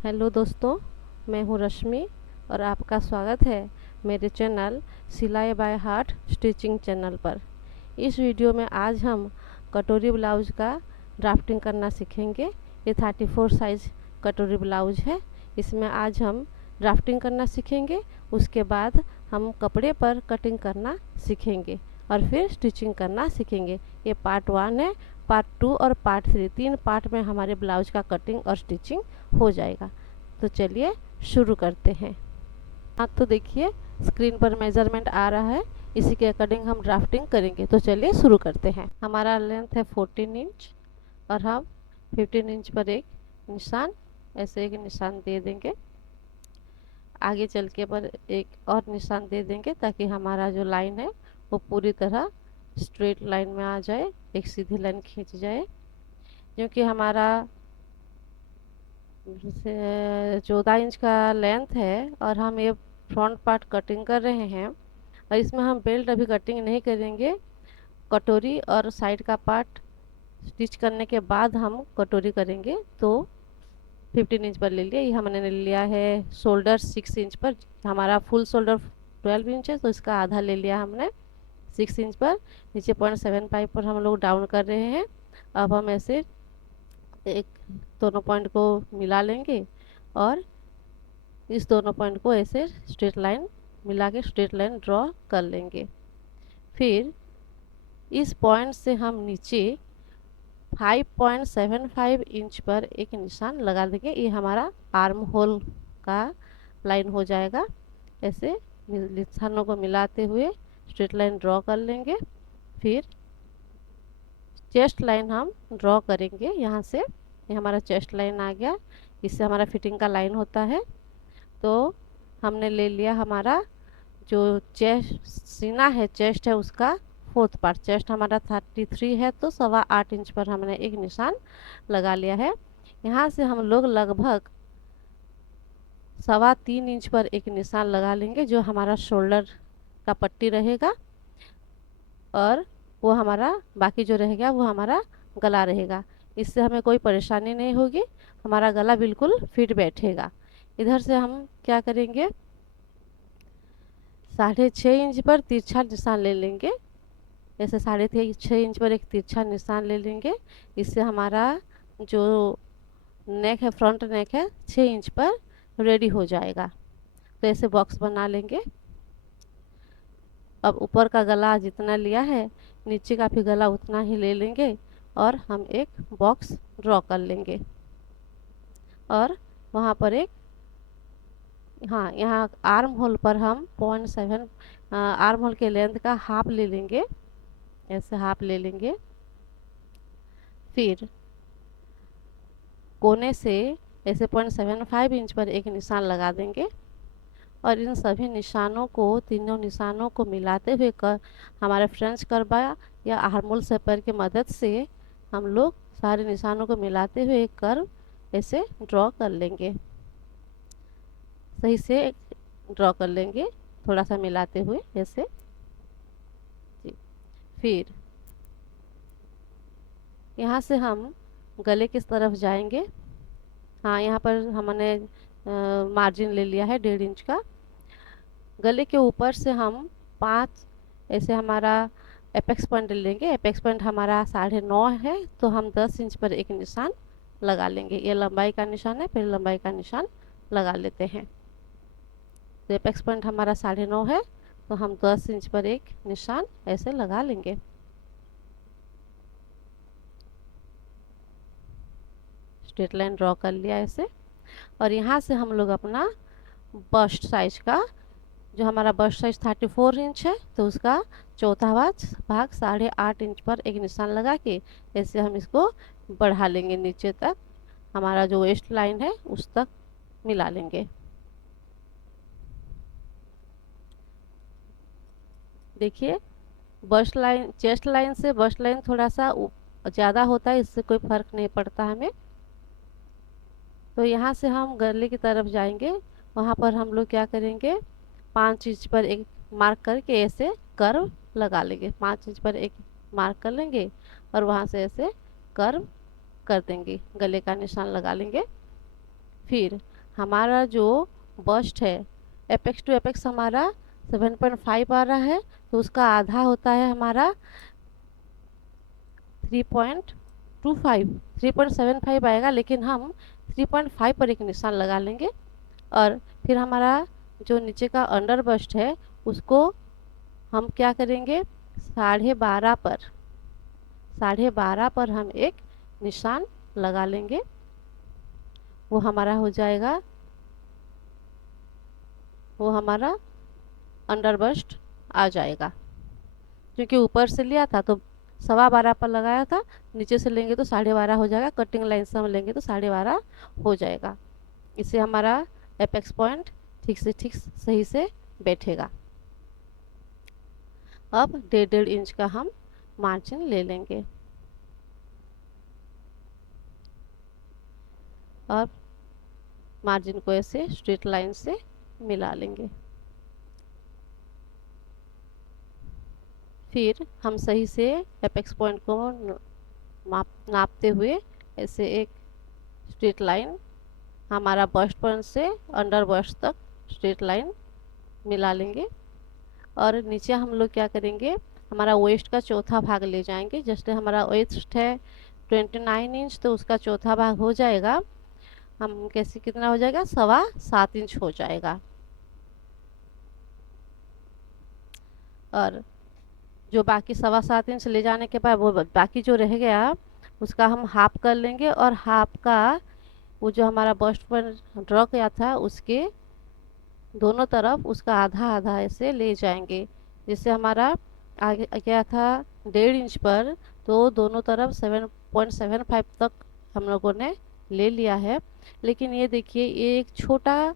Hello दोस्तों, मैं हूँ रश्मि और आपका स्वागत है मेरे चैनल सिलाई बाय हार्ट स्टिचिंग चैनल पर। इस वीडियो में आज हम कटोरी ब्लाउज का ड्राफ्टिंग करना सीखेंगे। ये 34 साइज कटोरी ब्लाउज है। इसमें आज हम ड्राफ्टिंग करना सीखेंगे। उसके बाद हम कपड़े पर कटिंग करना सीखेंगे और फिर स्टिचिंग करना सीखेंगे। ये पार्ट 1 है। पार्ट 2 और पार्ट 3 तीन पार्ट में हमारे ब्लाउज का कटिंग और स्टिचिंग हो जाएगा। तो चलिए शुरू करते हैं। हाँ, तो देखिए स्क्रीन पर मेजरमेंट आ रहा है, इसी के अकॉर्डिंग हम ड्राफ्टिंग करेंगे। तो चलिए शुरू करते हैं। हमारा लेंथ है 14 इंच और हम 15 इंच पर एक निशान, ऐसे एक निशान दे देंगे। आगे चल के पर एक और निशान दे देंगे ताकि हमारा जो लाइन है वो पूरी तरह स्ट्रेट लाइन में आ जाए, एक सीधी लाइन खींच जाए। क्योंकि हमारा 14 इंच का लेंथ है और हम ये फ्रंट पार्ट कटिंग कर रहे हैं और इसमें हम बेल्ट अभी कटिंग नहीं करेंगे। कटोरी और साइड का पार्ट स्टिच करने के बाद हम कटोरी करेंगे। तो 15 इंच पर ले लिया, ये हमने ले लिया है शोल्डर 6 इंच पर। हमारा फुल शोल्डर 12 इंच है तो इसका आधा ले लिया हमने 6 इंच पर। नीचे 0.75 पर हम लोग डाउन कर रहे हैं। अब हम ऐसे एक दोनों पॉइंट को मिला लेंगे और इस दोनों पॉइंट को ऐसे स्ट्रेट लाइन मिला के स्ट्रेट लाइन ड्रॉ कर लेंगे। फिर इस पॉइंट से हम नीचे 5.75 इंच पर एक निशान लगा देंगे। ये हमारा आर्म होल का लाइन हो जाएगा। ऐसे निशानों को मिलाते हुए स्ट्रेट लाइन ड्रॉ कर लेंगे। फिर चेस्ट लाइन हम ड्रॉ करेंगे। यहाँ से ये हमारा चेस्ट लाइन आ गया, इससे हमारा फिटिंग का लाइन होता है। तो हमने ले लिया हमारा जो चेस्ट सीना है, चेस्ट है उसका 4th पार्ट। चेस्ट हमारा 33 है तो 8.25 इंच पर हमने एक निशान लगा लिया है। यहाँ से हम लोग लगभग 3.25 इंच पर एक निशान लगा लेंगे, जो हमारा शोल्डर का पट्टी रहेगा और वो हमारा बाकी जो रहेगा वो हमारा गला रहेगा। इससे हमें कोई परेशानी नहीं होगी, हमारा गला बिल्कुल फिट बैठेगा। इधर से हम क्या करेंगे, 6.5 इंच पर तिरछा निशान ले लेंगे। ऐसे 6.5 इंच पर एक तिरछा निशान ले लेंगे। इससे हमारा जो नेक है, फ्रंट नेक है, 6 इंच पर रेडी हो जाएगा। तो ऐसे बॉक्स बना लेंगे। अब ऊपर का गला जितना लिया है, नीचे का भी गला उतना ही ले लेंगे और हम एक बॉक्स ड्रॉ कर लेंगे। और वहाँ पर एक, हाँ, यहाँ आर्म होल पर हम 0.7 आर्म होल के लेंथ का हाफ ले लेंगे। ऐसे हाफ ले लेंगे। फिर कोने से ऐसे 0.75 इंच पर एक निशान लगा देंगे और इन सभी निशानों को, तीनों निशानों को मिलाते हुए हमारे फ्रेंच कर्वा या आर्मोल शेपर की मदद से हम लोग सारे निशानों को मिलाते हुए एक कर्व ऐसे ड्रॉ कर लेंगे। सही से ड्रॉ कर लेंगे, थोड़ा सा मिलाते हुए ऐसे जी। फिर यहाँ से हम गले की तरफ जाएंगे। हाँ, यहाँ पर हमने मार्जिन ले लिया है 1.5 इंच का। गले के ऊपर से हम 5 ऐसे हमारा एपेक्स पॉइंट ले लेंगे। एपेक्स पॉइंट हमारा 9.5 है तो हम 10 इंच पर एक निशान लगा लेंगे। ये लंबाई का निशान है, फिर लंबाई का निशान लगा लेते हैं। तो एपेक्स पॉइंट हमारा 9.5 है तो हम 10 इंच पर एक निशान ऐसे लगा लेंगे। स्ट्रेट लाइन ड्रॉ कर लिया ऐसे। और यहाँ से हम लोग अपना बस्ट साइज का, जो हमारा बस्ट साइज 34 इंच है तो उसका चौथा भाग 8.5 इंच पर एक निशान लगा के ऐसे हम इसको बढ़ा लेंगे नीचे तक, हमारा जो वेस्ट लाइन है उस तक मिला लेंगे। देखिए बस्ट लाइन, चेस्ट लाइन से बस्ट लाइन थोड़ा सा ज़्यादा होता है, इससे कोई फर्क नहीं पड़ता हमें। तो यहाँ से हम गले की तरफ जाएंगे, वहाँ पर हम लोग क्या करेंगे, 5 इंच पर एक मार्क करके ऐसे कर्व लगा लेंगे। 5 इंच पर एक मार्क कर लेंगे और वहाँ से ऐसे कर्व कर देंगे, गले का निशान लगा लेंगे। फिर हमारा जो बस्ट है एपेक्स टू एपेक्स हमारा 7.5 आ रहा है, तो उसका आधा होता है हमारा 3.25, 3.75 आएगा, लेकिन हम 3.5 पर एक निशान लगा लेंगे। और फिर हमारा जो नीचे का अंडर बस्ट है उसको हम क्या करेंगे, 12.5 पर, 12.5 पर हम एक निशान लगा लेंगे। वो हमारा हो जाएगा, वो हमारा अंडर बस्ट आ जाएगा। क्योंकि ऊपर से लिया था तो 12.25 पर लगाया था, नीचे से लेंगे तो 12.5 हो जाएगा, कटिंग लाइन से हम लेंगे तो 12.5 हो जाएगा। इससे हमारा एपेक्स पॉइंट ठीक सही से बैठेगा। अब 1.5 इंच का हम मार्जिन ले लेंगे और मार्जिन को ऐसे स्ट्रेट लाइन से मिला लेंगे। फिर हम सही से एपेक्स पॉइंट को नापते हुए ऐसे एक स्ट्रेट लाइन हमारा बस्ट पॉइंट से अंडर बस्ट तक स्ट्रेट लाइन मिला लेंगे। और नीचे हम लोग क्या करेंगे, हमारा वेस्ट का चौथा भाग ले जाएंगे। जैसे हमारा वेस्ट है 29 इंच, तो उसका चौथा भाग हो जाएगा, हम कैसे कितना हो जाएगा, 7.25 इंच हो जाएगा। और जो बाकी 7.25 इंच ले जाने के बाद वो बाकी जो रह गया उसका हम हाफ कर लेंगे, और हाफ का वो जो हमारा बस्ट पर ड्रॉ किया था उसके दोनों तरफ उसका आधा आधा ऐसे ले जाएंगे। जिससे हमारा आगे गया था 1.5 इंच पर, तो दोनों तरफ 7.75 तक हम लोगों ने ले लिया है। लेकिन ये देखिए, ये एक छोटा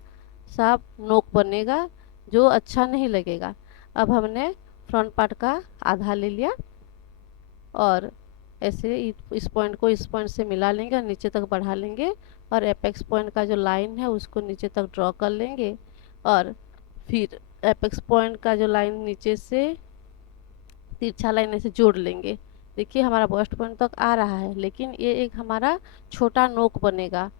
सा नोक बनेगा जो अच्छा नहीं लगेगा। अब हमने फ्रंट पार्ट का आधा ले लिया और ऐसे इस पॉइंट को इस पॉइंट से मिला लेंगे और नीचे तक बढ़ा लेंगे, और एपेक्स पॉइंट का जो लाइन है उसको नीचे तक ड्रॉ कर लेंगे। और फिर एपेक्स पॉइंट का जो लाइन नीचे से तिरछा लाइन ऐसे जोड़ लेंगे। देखिए हमारा बस्ट पॉइंट तक आ रहा है, लेकिन ये एक हमारा छोटा नोक बनेगा,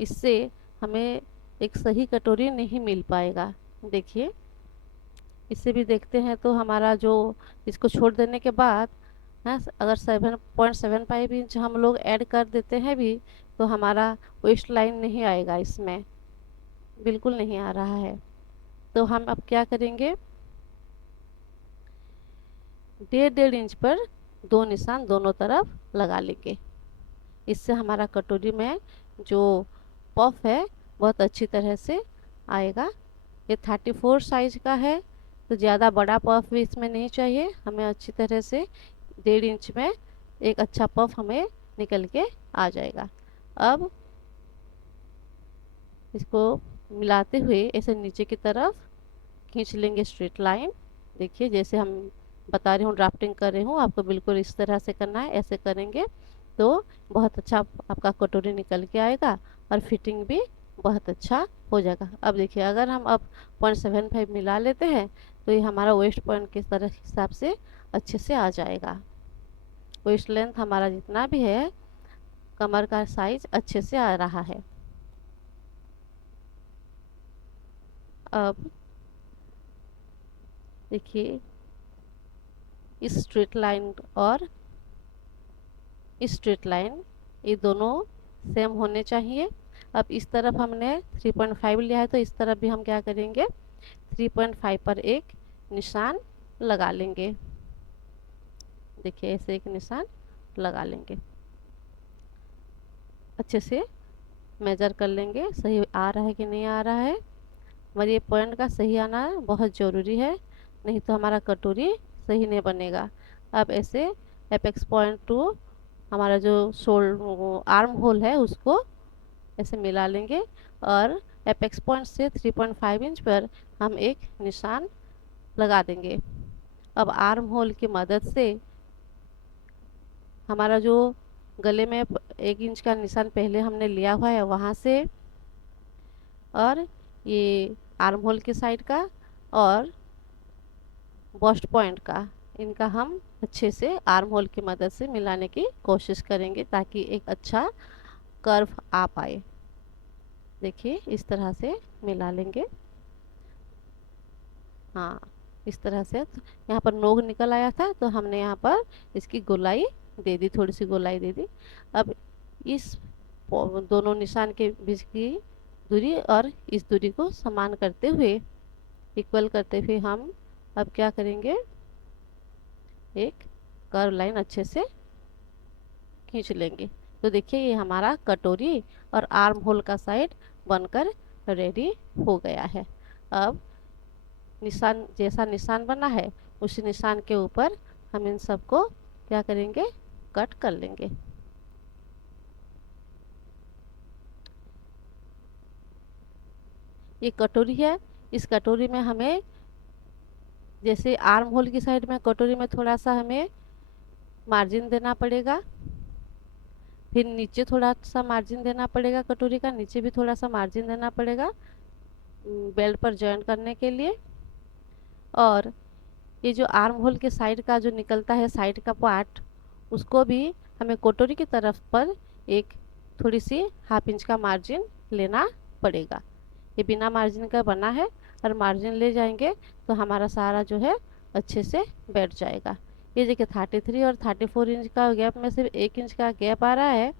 इससे हमें एक सही कटोरी नहीं मिल पाएगा। देखिए इससे भी देखते हैं तो हमारा जो इसको छोड़ देने के बाद है, अगर 7.75 इंच हम लोग ऐड कर देते हैं भी तो हमारा वेस्ट लाइन नहीं आएगा, इसमें बिल्कुल नहीं आ रहा है। तो हम अब क्या करेंगे, 1.5 इंच पर 2 निशान दोनों तरफ लगा लेंगे। इससे हमारा कटोरी में जो पफ है बहुत अच्छी तरह से आएगा। ये 34 साइज का है, तो ज़्यादा बड़ा पफ भी इसमें नहीं चाहिए हमें, अच्छी तरह से 1.5 इंच में एक अच्छा पफ हमें निकल के आ जाएगा। अब इसको मिलाते हुए ऐसे नीचे की तरफ खींच लेंगे स्ट्रेट लाइन। देखिए जैसे हम बता रही हूँ, ड्राफ्टिंग कर रही हूँ, आपको बिल्कुल इस तरह से करना है। ऐसे करेंगे तो बहुत अच्छा आपका कटोरी निकल के आएगा और फिटिंग भी बहुत अच्छा हो जाएगा। अब देखिए अगर हम अब 0.75 मिला लेते हैं तो ये हमारा वेस्ट पॉइंट किस तरह हिसाब से अच्छे से आ जाएगा। वेस्ट लेंथ हमारा जितना भी है, कमर का साइज अच्छे से आ रहा है। अब देखिए इस स्ट्रेट लाइन और इस स्ट्रेट लाइन ये दोनों सेम होने चाहिए। अब इस तरफ हमने 3.5 लिया है, तो इस तरफ भी हम क्या करेंगे, 3.5 पर एक निशान लगा लेंगे। देखिए ऐसे एक निशान लगा लेंगे, अच्छे से मेजर कर लेंगे सही आ रहा है कि नहीं आ रहा है। मगर ये पॉइंट का सही आना बहुत ज़रूरी है, नहीं तो हमारा कटोरी सही नहीं बनेगा। अब ऐसे एपेक्स पॉइंट टू हमारा जो आर्म होल है उसको ऐसे मिला लेंगे, और एपेक्स पॉइंट से 3.5 इंच पर हम एक निशान लगा देंगे। अब आर्म होल की मदद से हमारा जो गले में 1 इंच का निशान पहले हमने लिया हुआ है वहाँ से, और ये आर्म होल की साइड का और बस्ट पॉइंट का, इनका हम अच्छे से आर्म होल की मदद से मिलाने की कोशिश करेंगे ताकि एक अच्छा कर्व आ पाए। देखिए इस तरह से मिला लेंगे। हाँ, इस तरह से यहाँ पर नोक निकल आया था तो हमने यहाँ पर इसकी गोलाई दे दी, थोड़ी सी गोलाई दे दी। अब इस दोनों निशान के बीच की दूरी और इस दूरी को समान करते हुए, इक्वल करते हुए हम अब क्या करेंगे, एक कर्व लाइन अच्छे से खींच लेंगे। तो देखिए ये हमारा कटोरी और आर्म होल का साइड बनकर रेडी हो गया है। अब निशान, जैसा निशान बना है उसी निशान के ऊपर हम इन सबको क्या करेंगे, कट कर लेंगे। ये कटोरी है, इस कटोरी में हमें जैसे आर्म होल की साइड में कटोरी में थोड़ा सा हमें मार्जिन देना पड़ेगा, फिर नीचे थोड़ा सा मार्जिन देना पड़ेगा, कटोरी का नीचे भी थोड़ा सा मार्जिन देना पड़ेगा बेल्ट पर जॉइन करने के लिए। और ये जो आर्म होल के साइड का जो निकलता है साइड का पार्ट, उसको भी हमें कटोरी की तरफ पर एक थोड़ी सी हाफ इंच का मार्जिन लेना पड़ेगा। ये बिना मार्जिन का बना है और मार्जिन ले जाएंगे तो हमारा सारा जो है अच्छे से बैठ जाएगा। ये देखिए 33 और 34 इंच का गैप में सिर्फ 1 इंच का गैप आ रहा है,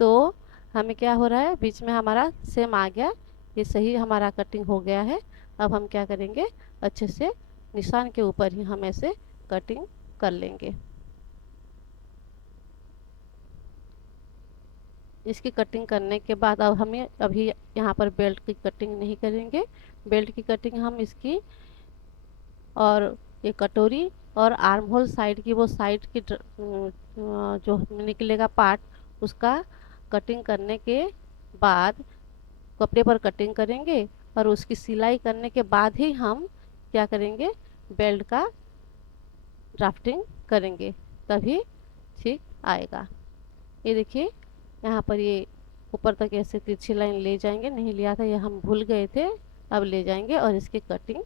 तो हमें क्या हो रहा है, बीच में हमारा सेम आ गया, ये सही हमारा कटिंग हो गया है। अब हम क्या करेंगे, अच्छे से निशान के ऊपर ही हम ऐसे कटिंग कर लेंगे। इसकी कटिंग करने के बाद अब हमें अभी यहाँ पर बेल्ट की कटिंग नहीं करेंगे। बेल्ट की कटिंग हम इसकी और ये कटोरी और आर्म होल साइड की, वो साइड की जो निकलेगा पार्ट, उसका कटिंग करने के बाद कपड़े पर कटिंग करेंगे और उसकी सिलाई करने के बाद ही हम क्या करेंगे, बेल्ट का ड्राफ्टिंग करेंगे, तभी ठीक आएगा। ये देखिए यहाँ पर ये ऊपर तक ऐसे तिरछी लाइन ले जाएंगे, नहीं लिया था, ये हम भूल गए थे, अब ले जाएंगे और इसकी कटिंग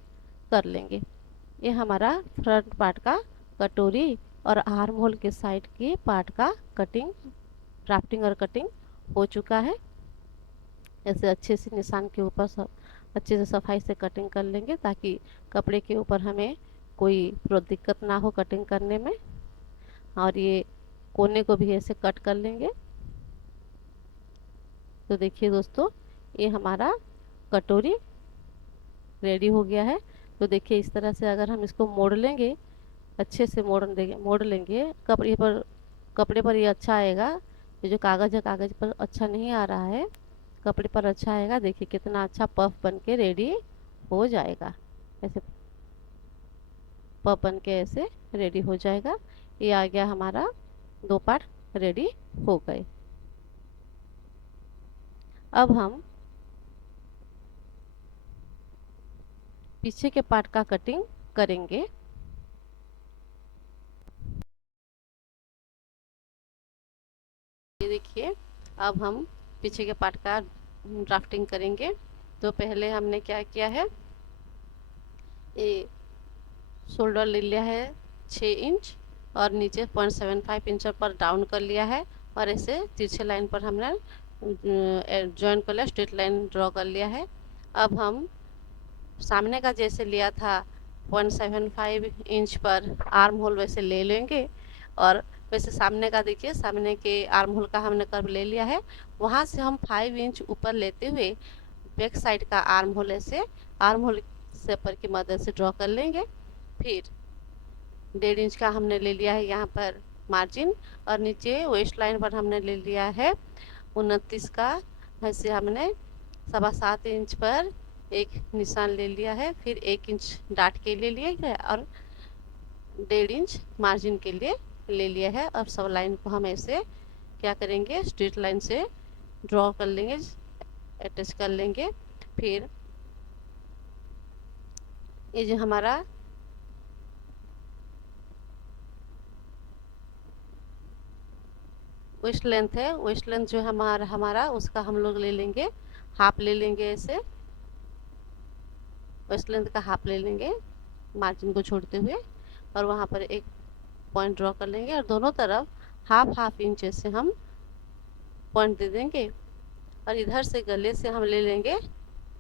कर लेंगे। ये हमारा फ्रंट पार्ट का कटोरी और आर्म होल के साइड के पार्ट का कटिंग, ड्राफ्टिंग और कटिंग हो चुका है। ऐसे अच्छे से निशान के ऊपर सब अच्छे से सफाई से कटिंग कर लेंगे ताकि कपड़े के ऊपर हमें कोई दिक्कत ना हो कटिंग करने में। और ये कोने को भी ऐसे कट कर लेंगे। तो देखिए दोस्तों, ये हमारा कटोरी रेडी हो गया है। तो देखिए इस तरह से अगर हम इसको मोड़ लेंगे, अच्छे से मोड़ लेंगे कपड़े पर ये अच्छा आएगा। ये जो कागज़ है, कागज़ पर अच्छा नहीं आ रहा है, कपड़े पर अच्छा आएगा। देखिए कितना अच्छा पफ बन के रेडी हो जाएगा, ऐसे पफ बन के ऐसे रेडी हो जाएगा। ये आ गया हमारा, 2 पार्ट रेडी हो गए। अब हम पीछे के पार्ट का कटिंग करेंगे। ये देखिए अब हम पीछे के पार्ट का ड्राफ्टिंग करेंगे। तो पहले हमने क्या किया है, ये शोल्डर ले लिया है 6 इंच और नीचे 0.75 इंच पर डाउन कर लिया है और ऐसे तिरछे लाइन पर हमने जॉइन कर लिया, स्ट्रेट लाइन ड्रॉ कर लिया है। अब हम सामने का जैसे लिया था 0.75 इंच पर आर्म होल वैसे ले लेंगे और वैसे सामने का देखिए, सामने के आर्म होल का हमने कर्व ले लिया है, वहाँ से हम 5 इंच ऊपर लेते हुए बैक साइड का आर्म होल ऐसे आर्म होल सेपर की मदद से ड्रॉ कर लेंगे। फिर 1.5 इंच का हमने ले लिया है यहाँ पर मार्जिन और नीचे वेस्ट लाइन पर हमने ले लिया है 29 का, ऐसे हमने 7.25 इंच पर एक निशान ले लिया है। फिर 1 इंच डाट के लिए लिया है और 1.5 इंच मार्जिन के लिए ले लिया है। और सब लाइन को हम ऐसे क्या करेंगे, स्ट्रेट लाइन से ड्रॉ कर लेंगे, अटैच कर लेंगे। फिर ये जो हमारा वेस्ट लेंथ है, वेस्ट लेंथ जो हमारा उसका हम लोग ले लेंगे, हाफ ले लेंगे, ऐसे वेस्ट लेंथ का हाफ ले लेंगे मार्जिन को छोड़ते हुए और वहाँ पर एक पॉइंट ड्रॉ कर लेंगे और दोनों तरफ हाफ इंच से हम पॉइंट दे देंगे और इधर से गले से हम ले लेंगे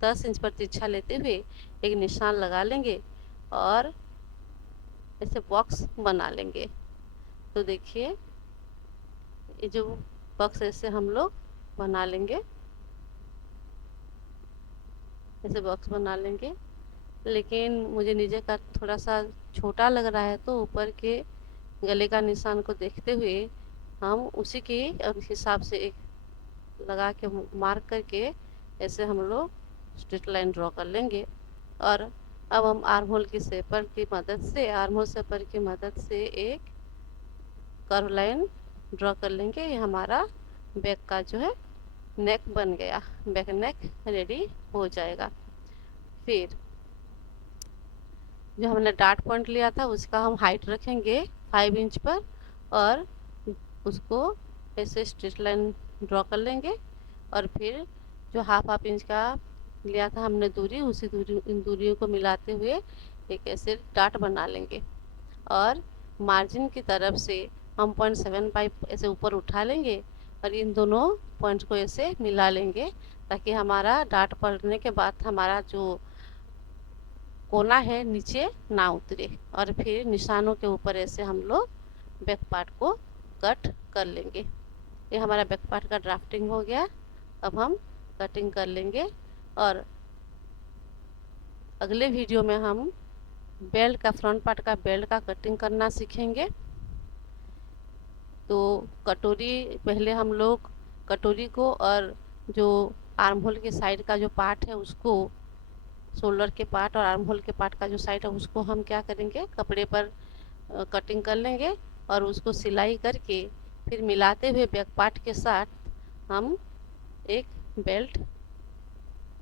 10 इंच पर तिरछा लेते हुए एक निशान लगा लेंगे और ऐसे बॉक्स बना लेंगे। तो देखिए ये जो बॉक्स ऐसे हम लोग बना लेंगे, ऐसे बॉक्स बना लेंगे। लेकिन मुझे नीचे का थोड़ा सा छोटा लग रहा है, तो ऊपर के गले का निशान को देखते हुए हम उसी के हिसाब से एक लगा के मार्क करके ऐसे हम लोग स्ट्रेट लाइन ड्रॉ कर लेंगे। और अब हम आर्म होल की शेपर की मदद से, आर्म होल शेपर की मदद से एक कर्व लाइन ड्रॉ कर लेंगे। ये हमारा बैक का जो है नेक बन गया, बैक नेक रेडी हो जाएगा। फिर जो हमने डार्ट पॉइंट लिया था उसका हम हाइट रखेंगे 5 इंच पर और उसको ऐसे स्ट्रेट लाइन ड्रॉ कर लेंगे। और फिर जो हाफ इंच का लिया था हमने दूरी, उसी दूरी, इन दूरियों को मिलाते हुए एक ऐसे डार्ट बना लेंगे। और मार्जिन की तरफ से हम 0.75 ऐसे ऊपर उठा लेंगे और इन दोनों पॉइंट्स को ऐसे मिला लेंगे, ताकि हमारा डार्ट पड़ने के बाद हमारा जो कोना है नीचे ना उतरे। और फिर निशानों के ऊपर ऐसे हम लोग बैक पार्ट को कट कर लेंगे। ये हमारा बैक पार्ट का ड्राफ्टिंग हो गया। अब हम कटिंग कर लेंगे और अगले वीडियो में हम बेल्ट का, फ्रंट पार्ट का बेल्ट का कटिंग करना सीखेंगे। तो कटोरी, पहले हम लोग कटोरी को और जो आर्म होल के साइड का जो पार्ट है उसको, शोल्डर के पार्ट और आर्म होल के पार्ट का जो साइड है उसको हम क्या करेंगे, कपड़े पर कटिंग कर लेंगे और उसको सिलाई करके फिर मिलाते हुए बैक पार्ट के साथ हम एक बेल्ट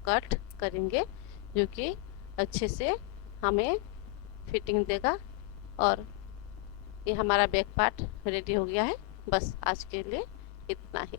कट करेंगे, जो कि अच्छे से हमें फिटिंग देगा। और ये हमारा बैक पार्ट रेडी हो गया है। बस आज के लिए इतना ही।